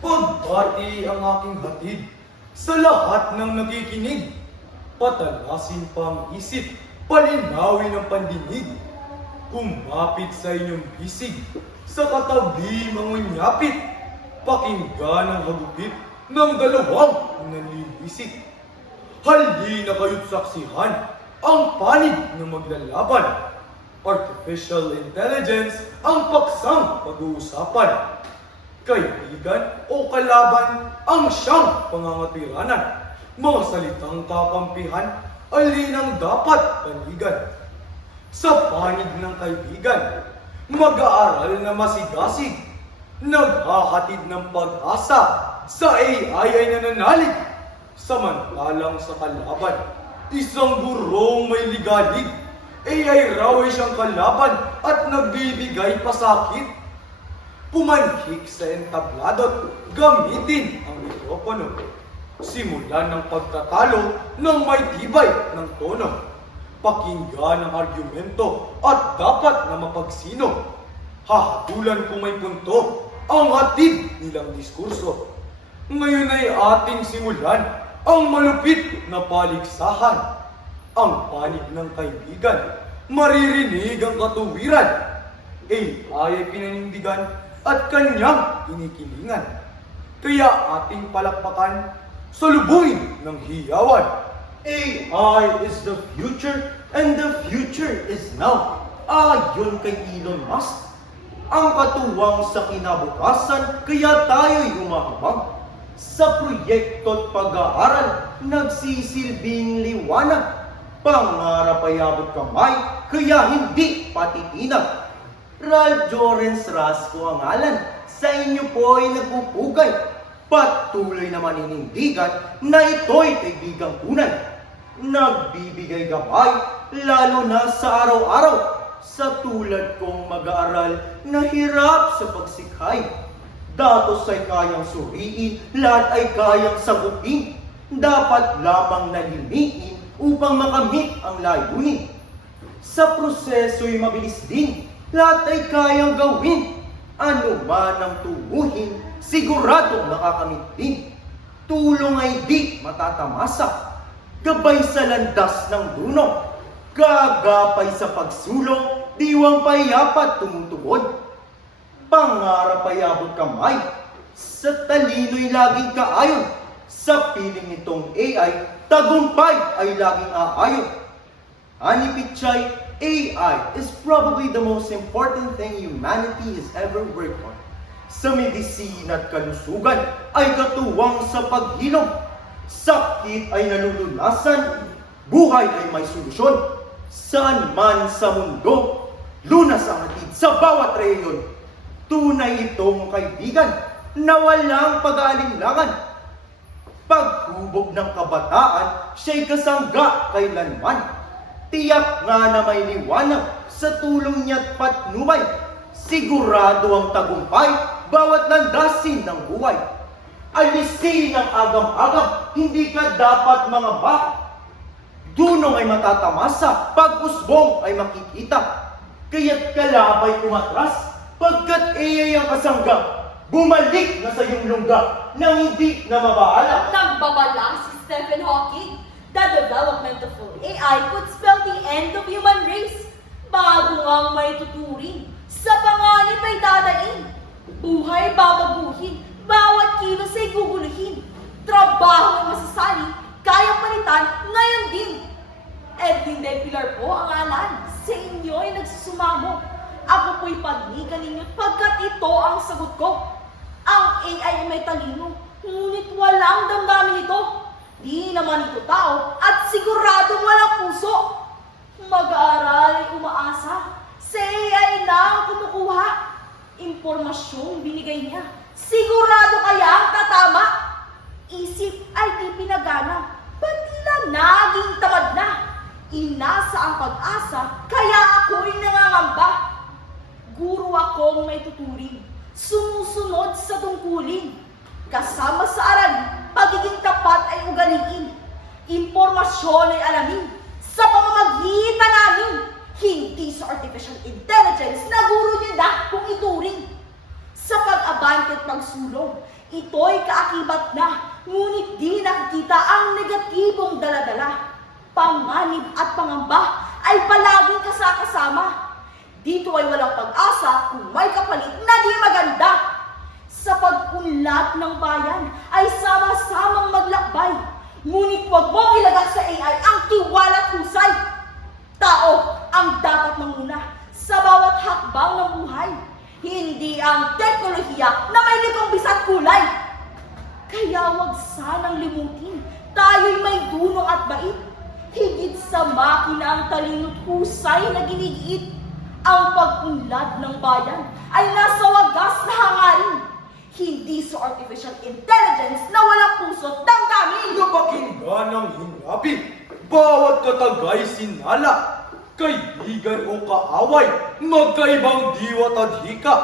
Pagbati ang aking hatid sa lahat ng nakikinig. Patalasin pa ang isip, palinawin ang pandinig. Kumapit sa inyong bisig, sa katabi mangunyapit. Pakinggan ang hagupit ng dalawang nanlibisik. Halina kayo't saksihan ang panig ng maglalaban. Artificial intelligence ang paksang pag-uusapan. Kaibigan o kalaban ang siyang pangangatiranan. Mga salitang kakampihan, alin ang dapat panigan. Sa panig ng kaibigan, mag-aaral na masigasig. Naghahatid ng pag-asa sa AI ay nananalig. Samantalang sa kalaban, isang gurong may ligalig. AI raw ay siyang kalaban at nagbibigay pasakit. Pumanhik sa entablado, gamitin ang mikropono. Simulan ng pagtatalo ng may tibay ng tono. Pakinggan ang argumento at dapat na mapagsino. Hahatulan kung may punto ang hatid nilang diskurso. Ngayon ay ating simulan ang malupit na paligsahan. Ang panig ng kaibigan, maririnig ang katuwiran. AI ay pinanindigan at kanyang kinikilingan. Kaya ating palakpakan sa lubuin ng hiyawan. AI is the future and the future is now. Ayon kay Elon Musk, ang katuwang sa kinabukasan kaya tayo'y humahabang. Sa proyekto at pag-aaral, nagsisilbing liwanag. Pangarap ay abot kamay, kaya hindi patitinag. Ralph Jorens Rasco ang ngalan, sa inyo po ay nagpupugay. Patuloy na maninindigan na ito'y kaibigang tunay. Nagbibigay gabay, lalo na sa araw-araw. Sa tulad kong mag-aaral, nahirap sa pagsikhay. Datos ay kayang suriin, lahat ay kayang sagutin. Dapat lamang nalimiin upang makamit ang layunin. Sa proseso'y mabilis din, lahat ay kayang gawin. Ano man ang tubuhin, siguradong makakamit din. Tulong ay di matatamasa. Gabay sa landas ng dunong. Gagapay sa pagsulong, diwang payapat tumutubod. Pangarap ay abot kamay. Sa talino'y laging kaayon. Sa piling nitong AI, tagumpay ay laging aayon. Ani Pichay, AI is probably the most important thing humanity has ever worked on. Sa medisina at kalusugan ay katuwang sa paghilom. Sakit ay nalulunasan, buhay ay may solusyon. Saan man sa mundo, lunas ang hatid sa bawat rehiyon. Tunay itong kaibigan na walang pag-aalinlangan. Paghubog ng kabataan, siya'y kasangga kailanman. Tiyak nga na may liwanag sa tulong niya't patnubay. Sigurado ang tagumpay, bawat landasin ng buhay. Alisin ang agam-agam, hindi ka dapat mga bak. Dunong ay matatamasa, pag usbong ay makikita. Kaya't kalabay umatras, pagkat AI ang kasangga, bumalik na sa iyong lungga nang hindi na mabaala. Nagbabala si Stephen Hawking. The development of AI could spell the end of human race. Bago ang may tuturing, sa panganib ay dadaing. Buhay babaguhin, bawat kilos ay guguluhin. Trabaho ay masasali, kayang palitan ngayon din. Edwin Del po ang alan, sa inyo ay nagsusumamo. Ako po'y pagnigan ninyo pagkat ito ang sagot ko. Ang AI ay may talino, ngunit walang damdamin ito. Di naman ito tao at siguradong walang puso. Mag-aaral ay umaasa, sa AI na ang kumukuha. Impormasyong binigay niya, sigurado kaya ang tatama. Isip ay di pinagana, pati lang naging tamad na. Inasa ang pag-asa, kaya ako'y nangangamba. Guro akong may tuturing, sumusunod sa tungkulin. Kasama sa aralin, pagiging tapat ay ugaliin. Impormasyon ay alamin, sa pamamagitan namin. Hindi sa artificial intelligence na guro niya na kung ituring. sa pag-abante at pagsulong. Ito'y kaakibat na, ngunit di nakikita ang negatibong daladala. Panganib at pangamba ay palaging kasakasama. Dito ay walang pag-asa kung may kapalit na di maganda. Sa pagpunlat ng bayan ay sama-samang maglakbay. Ngunit huwag mong ilagak sa AI ang tiwala at husay. Tao ang dapat manguna sa bawat hakbang ng buhay. Hindi ang teknolohiya na may likong bisat kulay. Kaya wag sanang limutin, tayo'y may dunong at bait. Higit sa makina ang talino't husay na ginigiit. Ang pag-unlad ng bayan ay nasa wagas na hangarin. Hindi sa artificial intelligence na walang puso't damdamin. Napakinggan ng hinabi, bawat katagay sinala, kaibigan o kaaway, magkaibang diwa't at hika.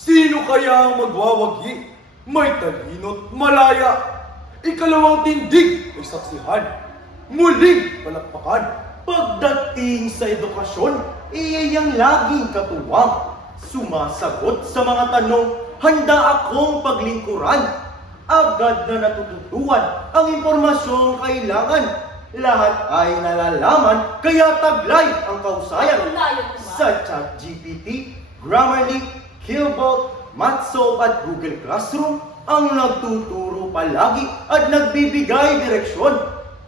Sino kaya ang magwawagi? May talino't malaya. Ikalawang tindig ay saksihan. Muling palakpakan. Pagdating sa edukasyon, iyay ang laging katuwang. Sumasagot sa mga tanong, handa akong paglingkuran. Agad na natututuan ang impormasyong kailangan. Lahat ay nalalaman, kaya taglay ang kausayan. Sa ChatGPT, Grammarly, Killbolt, Matsolve at Google Classroom ang nagtuturo palagi at nagbibigay direksyon.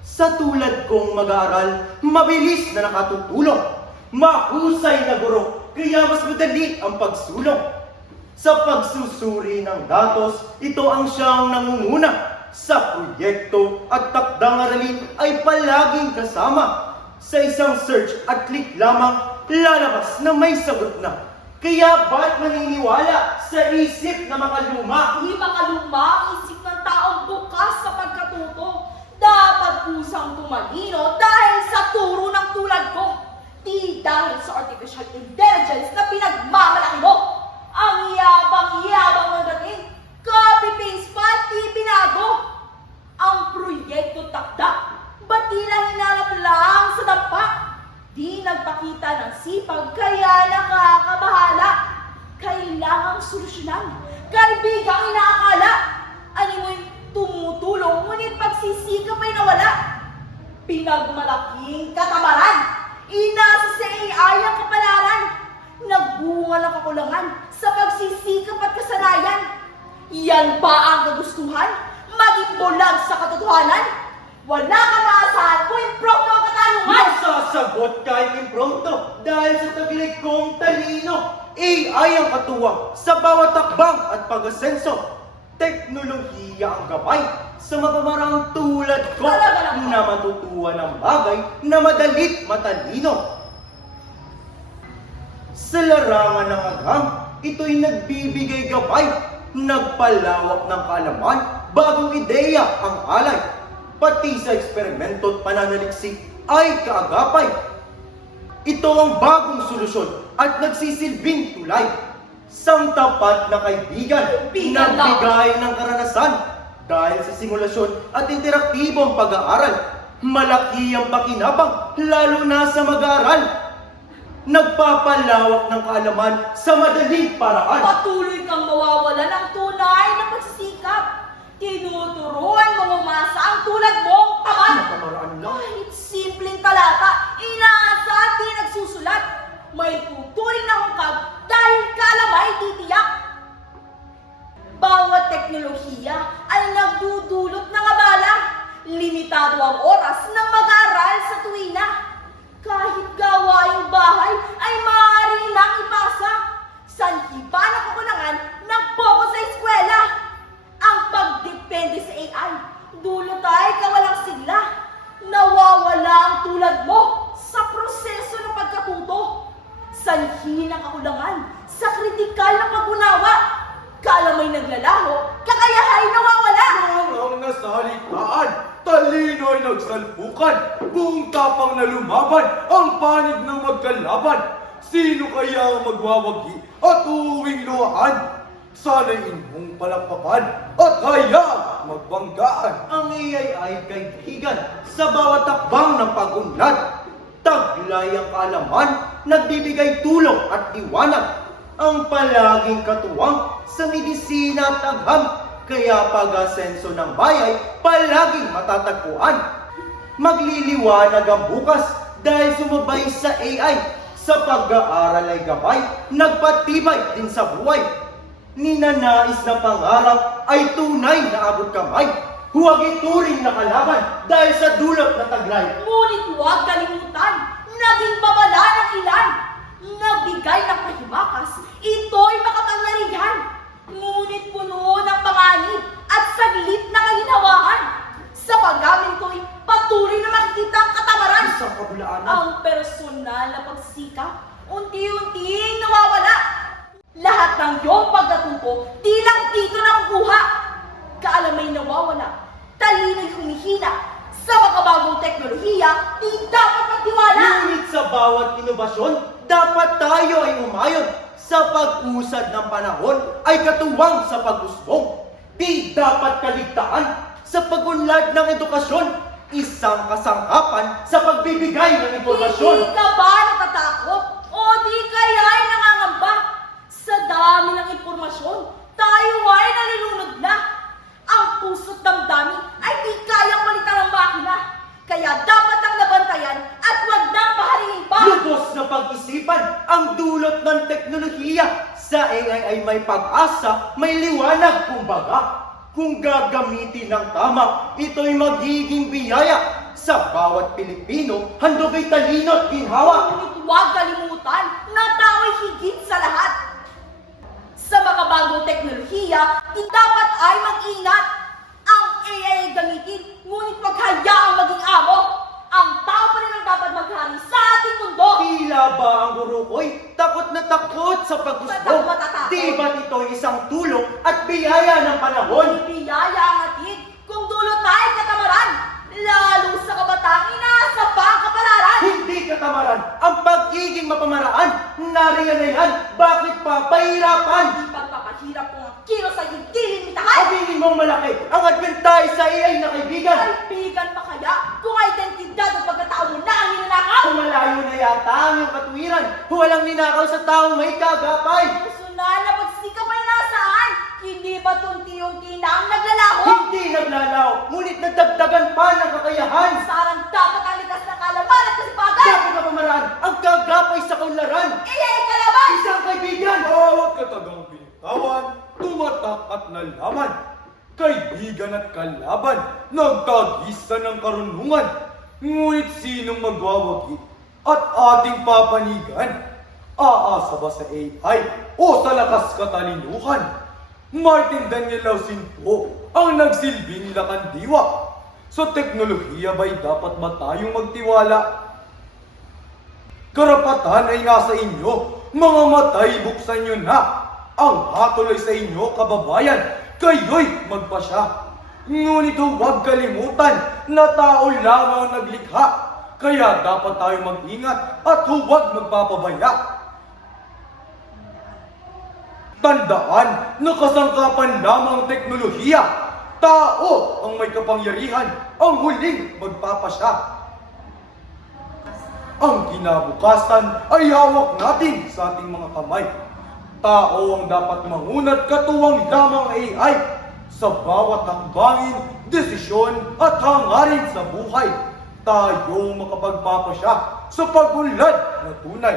Sa tulad kong mag-aaral, mabilis na nakatutulong. Mahusay na guro, kaya mas madali ang pagsulong. Sa pagsusuri ng datos, ito ang siyang nangunguna. Sa proyekto at takdang aralin ay palaging kasama. Sa isang search at click lamang, lalabas na may sagot na. Kaya ba't maniniwala sa isip na makaluma? Di makaluma ang isip ng taong bukas sa pagkatuto. Dapat kusang tumalino dahil sa turo ng tulad ko. Di dahil sa artificial intelligence na pinagmamalaki mo. Ang yabang-yabang mo dating. Copy-paste pa, di binago. Ang proyekto takda. Ba't di na hinarap lang sa dampa? Di nagpakita ng sipag, kaya nakakabahala. Kailangang solusyonan. Kaibigang inaakala. Ano mo'y tumutulong, ngunit pagsisikap ay nawala. Pinagmalaking katamaran. Inasa sa AI ang kapalaran. Nagbunga ng kakulangan sa pagsisikap at kasanayan. Yan ba ang kagustuhan? Maging bulag sa katotohanan? Wala ka maasahan kung improve ang katanungan! Masasagot kahit impronto dahil sa tagilig kong talino. AI ang katuwang sa bawat takbang at pag-asenso. Teknolohiya ang gabay sa mapamarang tulad ko na matutuwa ng bagay na madalit matalino. Sa larangan ng agham, ito'y nagbibigay gabay, nagpalawak ng kaalaman, bagong ideya ang alay. Pati sa eksperimento at pananaliksik ay kaagapay. Ito ang bagong solusyon at nagsisilbing tulay. Sang tapat na kaibigan, lang. nagbigay ng karanasan dahil sa simulasyon at interaktibong pag-aaral. Malaki ang pakinabang, lalo na sa mag-aaral. Nagpapalawak ng kaalaman sa madaling paraan. Patuloy kang mawawala ng tunay na pagsisikap. Tinuturuan mong umasa ang tulad mong tamad. Nakamaraan lang. Kahit simpleng talata, inaasa at di nagsusulat. May tuturing na hungkag dahil kalamay titiyak. Bawat teknolohiya ay nagdudulot ng abala. Limitado ang oras ng mag-aaral sa tuwina. Kahit gawaing bahay ay maaari lang ipasa. Sanhiba na kakulangan ng focus sa eskwela. Ang pagdepende sa AI, dulot ay kawalang sigla. Nawawala ang tulad mo sa proseso ng pagkatuto. Sanhi ng kakulangan sa kritikal na pag-unawa. Kalamay naglalaho, kakayahay nawawala. Nang ang nasalitaan, talino ay nagsalpukan, buong tapang na lumaban, ang panig ng magkalaban. Sino kaya ang magwawagi at uuwing luhaan? Sana'y inyong palakpakan at hayaan magbanggaan. Ang AI ay kaibigan sa bawat takbang ng pag-unlad. Taglay ang kaalaman, nagbibigay tulong at liwanag. Ang palaging katuwang sa medisina at agham. Kaya pag-asenso ng bayay, palaging matatagpuan. Magliliwanag ang bukas dahil sumabay sa AI. Sa pag-aaral ay gabay, nagpatibay din sa buhay. Ninanais na pangarap ay tunay na abot kamay. Huwag ituring na kalaban dahil sa dulot na taglay. Ngunit huwag kalimutan, naging babala ng ilan. Nagbigay ng pahimakas, ito'y makapangyarihan. Ngunit puno ng panganib at saglit na kaginhawahan. Sa paggamin ko'y patuloy na makikita ang katamaran. Kabulaanan. Ang personal na pagsikap, unti-unting nawawala. Lahat ng iyong pagkatuto, di lang dito nakukuha. Kaalamay nawawala, talino'y humihina. Sa makabagong teknolohiya, di dapat magtiwala. Ngunit sa bawat inobasyon, dapat tayo ay umayon. Sa pag-usad ng panahon ay katuwang sa pag-usbong. Di dapat kaligtaan sa pagunlad ng edukasyon. Isang kasangkapan sa pagbibigay ng impormasyon. Hindi ka ba natatakot? O di kaya ay nangangamba? Sa dami ng impormasyon, tayo ay nalulunod na. Ang puso't damdamin ay di kayang palitan ng makina. Kaya dapat ang nabantayan at wag nang pahalingin pa. Lubos na pag-isipan ang dulot ng teknolohiya. Sa AI ay may pag-asa, may liwanag kumbaga. Kung gagamitin ng tama, ito'y magiging biyaya. Sa bawat Pilipino, handog ay talino at ginhawa. Ngunit huwag kalimutan na tao'y higit sa lahat. Sa makabagong teknolohiya, di dapat ay mag-ingat. Ang AI gamitin, ngunit wag hayaang maging amo. Ang tao dapat maghari sa ating mundo. Tila ba ang guro ko'y takot na takot sa pag-usbong? matatakot? Di ba't ito'y isang tulong at biyaya ng panahon? Biyaya ang atid kung dulot tayo katamaran. Lalo sa kabataan, inaasa pa kapalaran. Hindi katamaran ang pagiging mapamaraan. Nariyan na yan, bakit pa pahirapan? Hindi pagpapahirap kung ang kilo sa hindi Sabihin mong malaki ang advertise sa AI na kaibigan. Kaibigan pa kaya kung identidad at pagkatao mo na ang ninanakaw? Kung malayo na yata ang iyong katuwiran, walang ninakaw sa taong may kagapay. Personal na pagsikap ay nasaan? Hindi ba tunti-unti na ang naglalaho? Hindi naglalaw, ngunit nagdagdagan pa ng kakayahan. Sarang dapat ang likas na kalaman at kasipagan. Dapat na pamaraan ang kagapay sa kaunlaran. Iyay kalaban! Isang kaibigan, Bawat katagang binitawan, tumatak at nalaman. Kaibigan at kalaban, nagtagisa ng karunungan. Ngunit sinong magwawagi at ating papanigan? Aasa ba sa AI o sa lakas katalinuhan? Martin Daniel Lausinto ang nagsilbing lakandiwa. Sa teknolohiya ba'y dapat ba tayong magtiwala? Karapatan ay nasa inyo. Mga matay, buksan nyo na. Ang hatol ay sa inyo, kababayan. Kayo'y magpasya. Ngunit huwag kalimutan na tao lamang ang naglikha. Kaya dapat tayo mag-ingat at huwag magpapabaya. Tandaan na kasangkapan lamang ang teknolohiya. Tao ang may kapangyarihan, ang huling magpapasya. Ang kinabukasan ay hawak natin sa ating mga kamay. Tao ang dapat mangunat katuwang lamang AI sa bawat hakbangin, desisyon at hangarin sa buhay. Tayo makapagpapasya sa pag-unlad na tunay.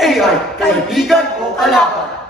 AI, kaibigan o kalaban?